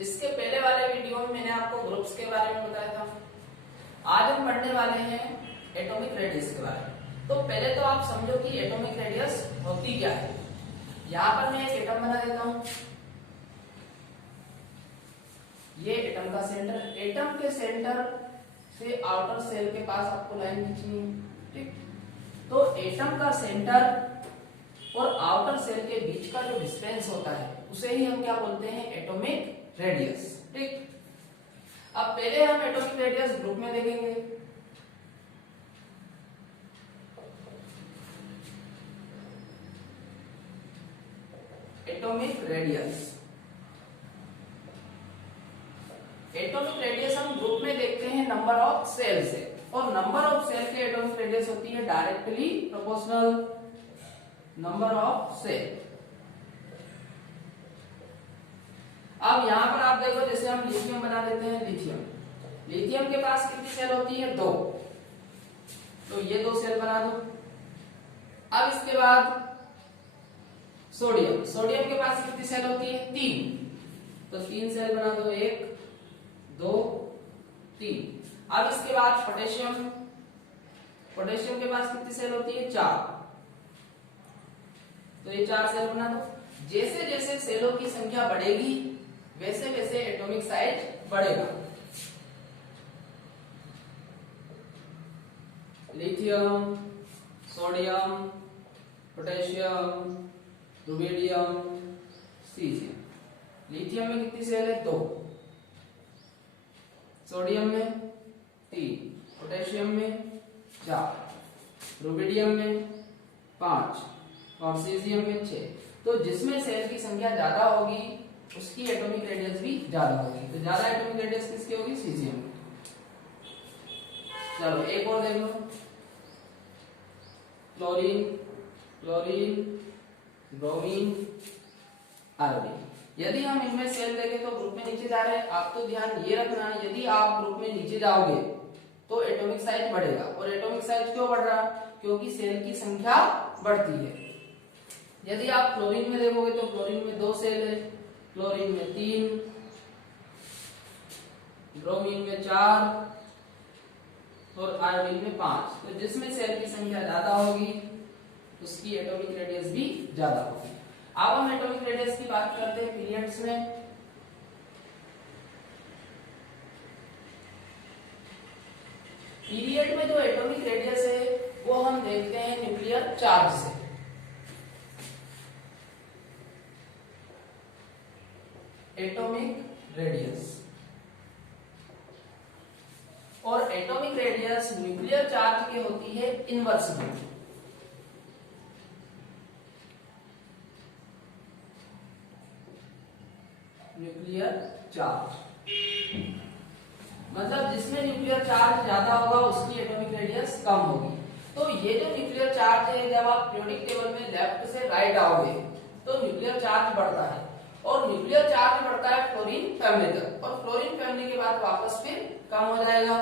इसके पहले वाले वीडियो में मैंने आपको ग्रुप्स के बारे में बताया था। आज हम पढ़ने वाले हैं एटॉमिक रेडियस के बारे में। तो पहले तो आप समझो कि एटॉमिक रेडियस होती क्या है। यहाँ पर मैं एक एटम बना देता हूं। ये एटम का सेंटर, एटम के सेंटर से आउटर सेल के पास आपको लाइन खींचनी है, ठीक। तो एटम का सेंटर और आउटर सेल के बीच का जो डिस्टेंस होता है उसे ही हम क्या बोलते हैं, एटॉमिक रेडियस, ठीक। अब पहले हम एटॉमिक रेडियस ग्रुप में देखेंगे। एटॉमिक रेडियस, एटॉमिक रेडियस हम ग्रुप में देखते हैं नंबर ऑफ सेल से, और नंबर ऑफ सेल की एटॉमिक रेडियस होती है directly proportional number of cell. अब यहां पर आप देखो, जैसे हम लिथियम बना देते हैं, लिथियम के पास कितनी सेल होती है, 2। तो ये 2 सेल बना दो। अब इसके बाद सोडियम, सोडियम के पास कितनी सेल होती है, 3। तो 3 सेल बना दो, 1 2 3। अब इसके बाद पोटेशियम, पोटेशियम के पास कितनी सेल होती है, 4। तो ये 4 सेल बना दो। जैसे जैसे सेलों की संख्या बढ़ेगी वैसे वैसे एटॉमिक साइज बढ़ेगा। Lithium, sodium, potassium, rubidium, caesium. Lithium में कितनी सेल है, 2। सोडियम में 3, पोटेशियम में 4, रुबिडियम में 5 और सीजियम में 6। तो जिसमें सेल की संख्या ज्यादा होगी उसकी एटॉमिक रेडियस भी ज्यादा होगी। तो ज्यादा एटॉमिक रेडियस किसकी होगी, सीजियम। चलो एक और देख लो, क्लोरीन, क्लोरीन, ब्रोमीन, आयोडीन। यदि हम इनमें सेल देखें तो ग्रुप में नीचे जा रहे हैं। आप तो ध्यान ये रखना है, यदि आप ग्रुप में नीचे जाओगे तो एटॉमिक साइज बढ़ेगा। और एटॉमिक साइज क्यों बढ़ रहा है, क्योंकि सेल की संख्या बढ़ती है। यदि आप क्लोरीन में देखोगे तो क्लोरीन में 2 सेल है, क्लोरीन में 3, ब्रोमीन में 4 और आयोडीन में 5। तो जिसमें सेल की संख्या ज्यादा होगी उसकी एटॉमिक रेडियस भी ज्यादा होगी। अब हम एटॉमिक रेडियस की बात करते हैं पीरियड्स में। पीरियड में जो एटॉमिक रेडियस है वो हम देखते हैं न्यूक्लियर चार्ज से। एटॉमिक रेडियस, और एटॉमिक रेडियस न्यूक्लियर चार्ज की होती है इनवर्सली। न्यूक्लियर चार्ज मतलब जिसमें न्यूक्लियर चार्ज ज्यादा होगा उसकी एटॉमिक रेडियस कम होगी। तो ये जो न्यूक्लियर चार्ज है, जब आप पीरियोडिक टेबल में लेफ्ट से राइट आओगे तो न्यूक्लियर चार्ज बढ़ता है, और न्यूक्लियर चार्ज बढ़ता है फ्लोरीन फैमिली तक, और फ्लोरीन फैमिली के बाद वापस फिर कम हो जाएगा।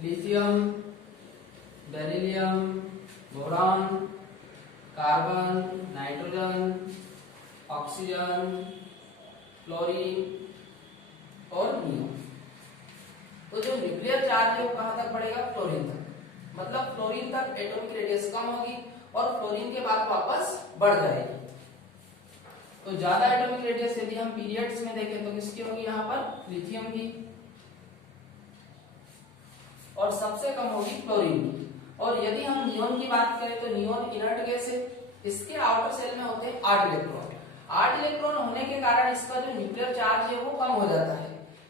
Lithium, beryllium, boron, carbon, nitrogen, oxygen, fluorine और नियोन। तो जो न्यूक्लियर चार्ज है वो कहां तक बढ़ेगा, फ्लोरीन तक। मतलब फ्लोरीन तक एटॉमिक रेडियस कम होगी और फ्लोरीन के बाद वापस बढ़ जाएगी। तो ज्यादा एटॉमिक रेडियस यदि हम पीरियड्स में देखें तो किसकी होगी, यहाँ पर लिथियम की, और सबसे कम होगी फ्लोरीन की। और यदि हम नियोन की बात करें तो नियोन इनर्ट गैस है, इसके आउटर सेल में होते हैं 8 इलेक्ट्रॉन। 8 इलेक्ट्रॉन होने के कारण इसका जो न्यूक्लियर चार्ज है वो कम हो जाता है।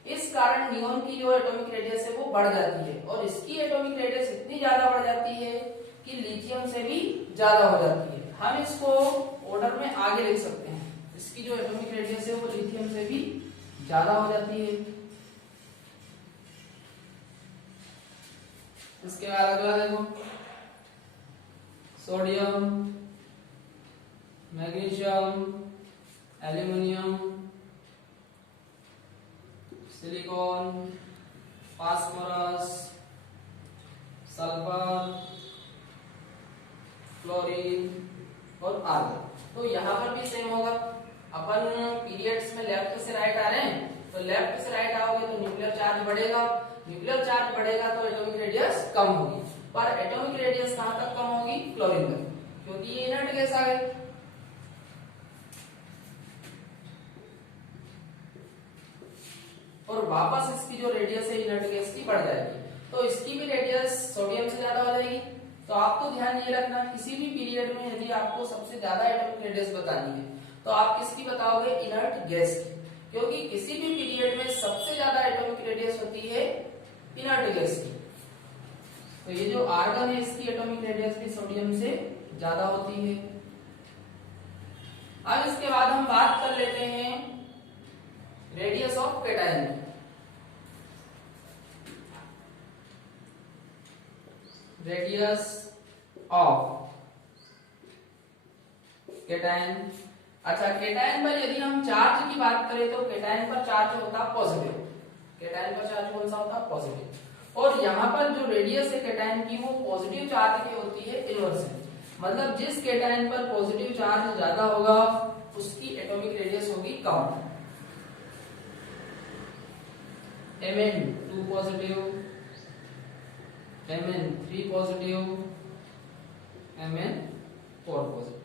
इस कारण नियोन की जो एटॉमिक रेडियस है वो बढ़ जाती है, और इसकी एटॉमिक रेडियस इतनी ज्यादा बढ़ जाती है कि लिथियम से भी ज्यादा हो जाती है। हम इसको ऑर्डर में आगे लिख सकते हैं, इसकी जो एटॉमिक रेडियस है वो लिथियम से भी ज्यादा हो जाती है। इसके बाद अगला देखो, sodium, magnesium, aluminium, silicon, phosphorus, sulphur, fluorine और आर्गन। तो यहाँ पर भी सेम होगा। अपन लेफ्ट से राइट आ रहे हैं, तो लेफ्ट से राइट आओगे तो न्यूक्लियर चार्ज बढ़ेगा, न्यूक्लियर चार्ज बढ़ेगा तो एटॉमिक रेडियस कम होगी। पर एटॉमिक रेडियस कहां तक कम होगी? क्लोरीन तक, क्योंकि ये इनर्ट गैस आ गई। और वापस इसकी जो रेडियस है इनर्ट गैस की बढ़ जाएगी, तो इसकी भी रेडियस सोडियम से ज्यादा हो जाएगी। तो आपको ध्यान ये रखना, किसी भी पीरियड में यदि आपको सबसे ज्यादा एटॉमिक रेडियस बतानी है तो आप किसकी बताओगे? इनर्ट गैस की, क्योंकि किसी भी पीरियड में सबसे ज्यादा एटॉमिक रेडियस होती है इनर्ट गैस की। तो ये जो आर्गन है इसकी एटॉमिक रेडियस भी सोडियम से ज्यादा होती है। अब इसके बाद हम बात कर लेते हैं radius of cation. Radius of cation. अच्छा, कैटायन पर यदि हम चार्ज की बात करें तो कैटायन पर चार्ज होता है पॉजिटिव। कैटायन पर चार्ज कौन सा होता है? पॉजिटिव। और यहाँ पर जो रेडियस है कैटायन की वो पॉजिटिव चार्ज की होती है इनवर्सली, मतलब जिस कैटायन पर पॉजिटिव चार्ज ज्यादा होगा उसकी एटॉमिक रेडियस होगी कम। Mn2 positive, Mn3 positive, Mn4 positive.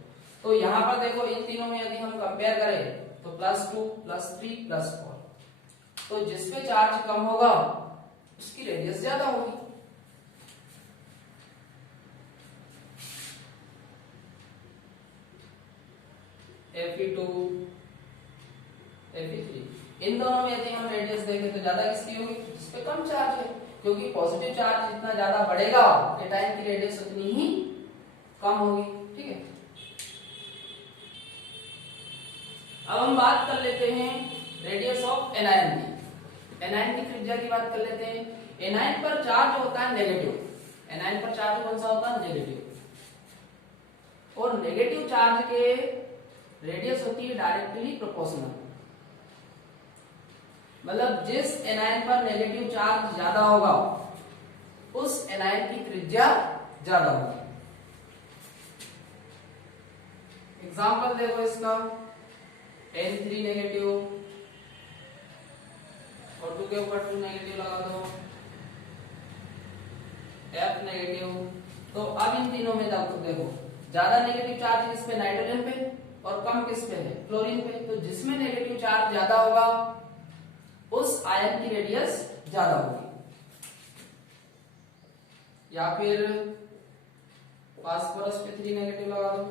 तो यहाँ पर देखो इन तीनों में यदि हम कंपेयर करें तो +2 +3 +4, तो जिसपे चार्ज कम होगा उसकी रेडियस ज्यादा होगी। Fe2 Fe3, इन दोनों में यदि हम रेडियस देखें तो ज्यादा किसकी होगी? जिसपे कम चार्ज है, क्योंकि पॉजिटिव चार्ज जितना ज्यादा बढ़ेगा कैटायन की रेडियस उतनी ही कम होगी। ठीक है, अब हम बात कर लेते हैं रेडियस ऑफ एनायन की। एनायन की त्रिज्या की बात कर लेते हैं। एनायन पर चार्ज होता है नेगेटिव। एनायन पर चार्ज कौन सा होता है? नेगेटिव। और नेगेटिव चार्ज के रेडियस होती है डायरेक्टली प्रोपोर्शनल, मतलब जिस एनायन पर नेगेटिव चार्ज ज्यादा होगा उस एनायन की त्रिज्या ज्यादा होगी। एग्जाम्पल देखो इसका, N3 नेगेटिव और 2 के ऊपर 2 नेगेटिव लगा दो, F नेगेटिव। तो अब इन तीनों में देखो ज्यादा नेगेटिव चार्ज किस पे? नाइट्रोजन पे, और कम किस पे है? क्लोरीन पे। तो जिसमें नेगेटिव चार्ज ज्यादा होगा उस आयन की रेडियस ज्यादा होगी। या फिर फास्फोरस पे 3 नेगेटिव लगा दो,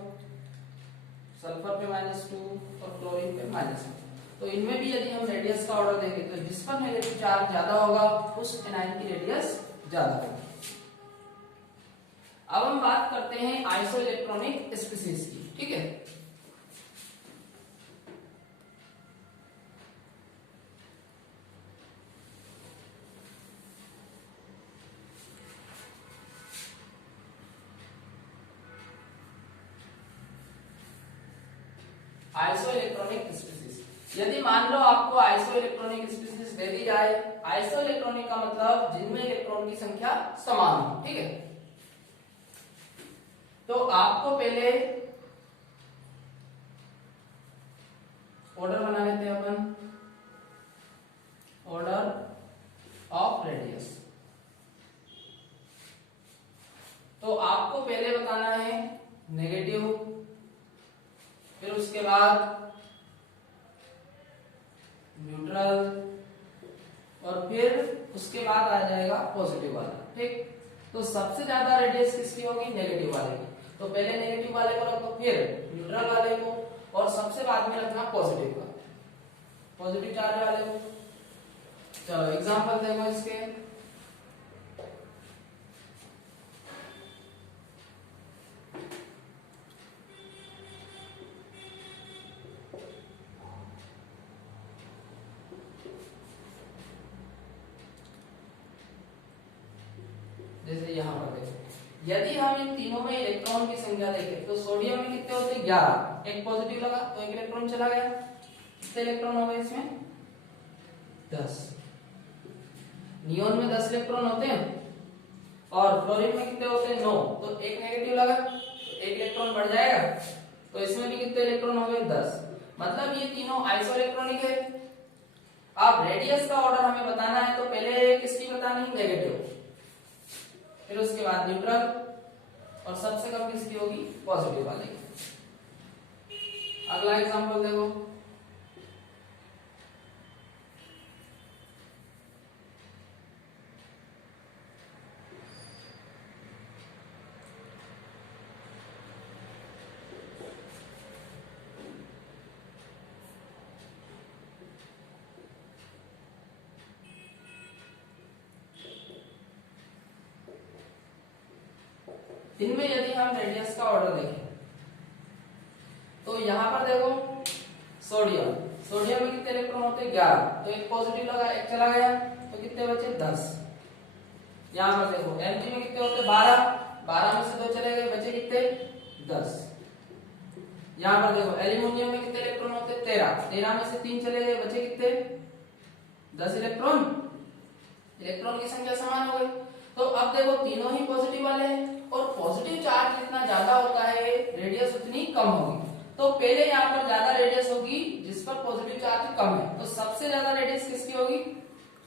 सल्फर पे -2 और क्लोरीन पे -1। तो इनमें भी यदि हम रेडियस का ऑर्डर देंगे तो जिस पर नेगेटिव चार्ज ज्यादा होगा उस एनायन की रेडियस ज्यादा होगी। अब हम बात करते हैं आइसो इलेक्ट्रॉनिक स्पीशीज की। ठीक है, आइसो इलेक्ट्रॉनिक स्पीशीज। यदि मान लो आपको आइसो इलेक्ट्रॉनिक स्पीशीज दे दी जाए, आइसो इलेक्ट्रॉनिक का मतलब जिनमें इलेक्ट्रॉन की संख्या समान हो। ठीक है, तो आपको पहले ऑर्डर बना लेते हैं अपन, ऑर्डर ऑफ रेडियस। तो आपको पहले बताना है नेगेटिव, फिर उसके बाद न्यूट्रल, और फिर उसके बाद आ जाएगा पॉजिटिव वाला। ठीक, तो सबसे ज्यादा रेडियस किसकी होगी? नेगेटिव वाले की। तो पहले नेगेटिव वाले को रखो, फिर न्यूट्रल वाले को, और सबसे बाद में रखना पॉजिटिव का, पॉजिटिव चार्ज वाले को। चलो एग्जांपल देखो इसके। जैसे यहाँ पर देखो, यदि हम इन तीनों में इलेक्ट्रॉन की संख्या देखें तो सोडियम में कितने होते हैं? 11। एक पॉजिटिव लगा तो एक इलेक्ट्रॉन चला गया, कितने इलेक्ट्रॉन हो गए इसमें? 10। नियोन में 10 इलेक्ट्रॉन होते हैं, और क्लोरीन में कितने होते हैं? 9। तो एक नेगेटिव लगा तो एक इलेक्ट्रॉन बढ़ जाएगा, तो इसमें भी कितने इलेक्ट्रॉन हो गए? 10। मतलब ये तीनों आइसोइलेक्ट्रॉनिक है। अब रेडियस का ऑर्डर हमें बताना है तो पहले किसकी बतानी, नेगेटिव, फिर उसके बाद न्यूट्रल और सबसे कम किसकी होगी, पॉजिटिव वाले की। अगला एग्जांपल देखो, इनमें यदि हम रेडियस का ऑर्डर देखें तो यहां पर देखो सोडियम, सोडियम में कितने इलेक्ट्रॉन होते हैं, 11, तो एक पॉजिटिव लगा, एक चला गया, तो कितने बचे, 10। यहां पर देखो Mg में कितने होते हैं, 12, 12 में से 2 चले गए, बचे कितने, 10। यहां पर देखो एल्यूमिनियम में कितने इलेक्ट्रॉन होते हैं, 13, 13 में से 3 चले गए, बचे कितने, 10 इलेक्ट्रॉन। इलेक्ट्रॉन की संख्या समान हो गई। तो अब देखो तीनों ही पॉजिटिव वाले हैं और पॉजिटिव चार्ज जितना ज्यादा होता है रेडियस उतनी कम होगी। तो पहले यहाँ पर ज्यादा रेडियस होगी जिस पर पॉजिटिव चार्ज कम है, तो सबसे ज्यादा रेडियस किसकी होगी,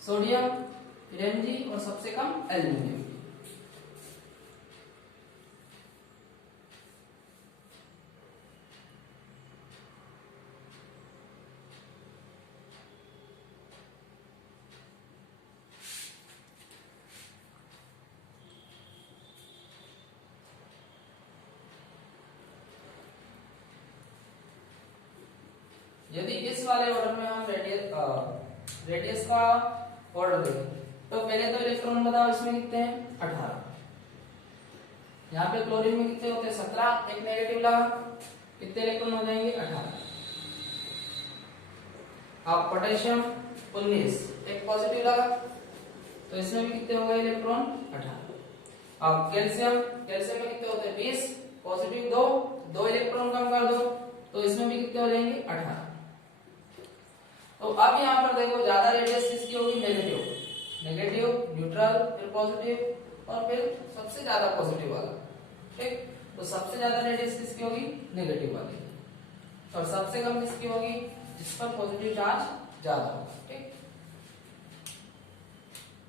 सोडियम, फिर Mg और सबसे कम एल्यूमिनियम। यदि इस वाले ऑर्डर में हम रेडियस का ऑर्डर दें तो पहले तो इलेक्ट्रॉन बताओ, इसमें कितने हैं, 18। यहाँ पे क्लोरीन में कितने होते हैं, 17, एक नेगेटिव लगा, कितने इलेक्ट्रॉन हो जाएंगे, 18। अब पोटेशियम 19, एक पॉजिटिव लगा, तो इसमें भी कितने हो गए इलेक्ट्रॉन, 18। अब कैल्शियम, कैल्शियम में कितने होते हैं, 20, पॉजिटिव 2, 2 इलेक्ट्रॉन कम कर दो, तो इसमें भी कितने हो जाएंगे, 18। तो अब यहाँ पर देखो ज्यादा रेडियस किसकी होगी, नेगेटिव, नेगेटिव, न्यूट्रल, फिर पॉजिटिव और फिर सबसे ज्यादा पॉजिटिव वाला। ठीक, तो सबसे ज्यादा रेडियस किसकी होगी, नेगेटिव वाली, और सबसे कम किसकी होगी, जिस पर पॉजिटिव चार्ज ज्यादा होगा। ठीक।